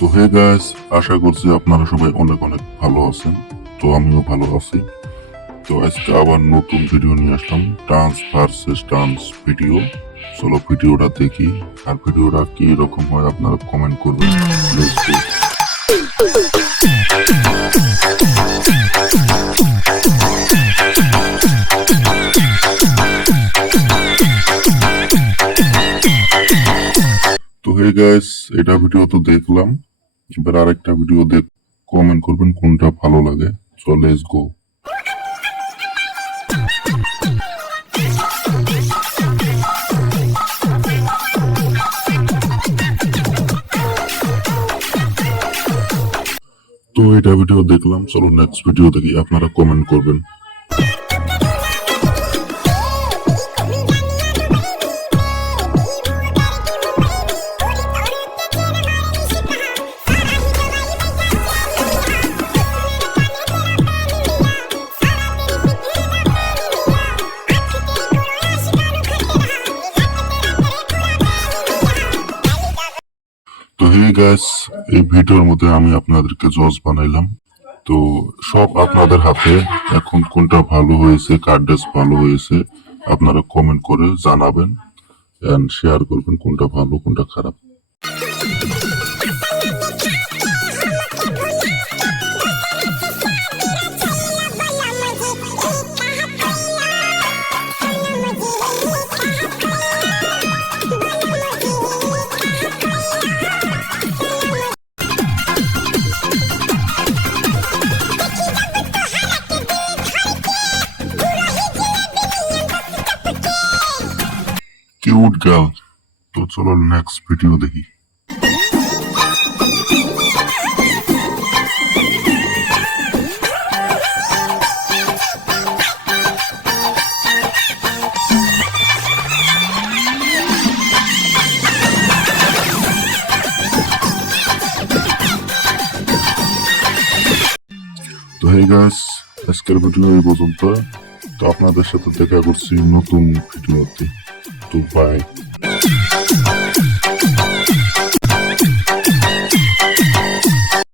তো hey guys, আশা করছি আপনারা সবাই অনেক অনেক ভালো আছেন। তো আমিও ভালো আছি। তো আজকে আবার নতুন ভিডিও নিয়ে আসলাম, ডান্স ভার্সেস ডান্স ভিডিও। চলো ভিডিওটা দেখি, আর ভিডিওটা কি রকম হয় আপনারা কমেন্ট করবেন। Let's go. তো হে গাইস, এটা ভিডিও তো দেখলাম, এবার আরেকটা ভিডিও কমেন্ট করবেন কোনটা ভালো লাগে। So let's go. তো এটা ভিডিও দেখলাম, চলো নেক্সট ভিডিও দেখি, আপনারা কমেন্ট করবেন। তো হে গাইস, এই ভিডিওর মধ্যে আমি আপনাদেরকে জজ বানাইলাম। তো সব আপনাদের হাতে, এখন কোনটা ভালো হয়েছে, কার ড্রেস ভালো হয়েছে আপনারা কমেন্ট করে জানাবেন এন্ড শেয়ার করবেন কোনটা ভালো কোনটা খারাপ। Cute girl. তো চলো নেক্সট ভিডিও দেখি। তো হে গাইস, আজকের ভিডিও এই পর্যন্ত। তো আপনাদের সাথে দেখা করছি নতুন ভিডিওতে। তো বাই।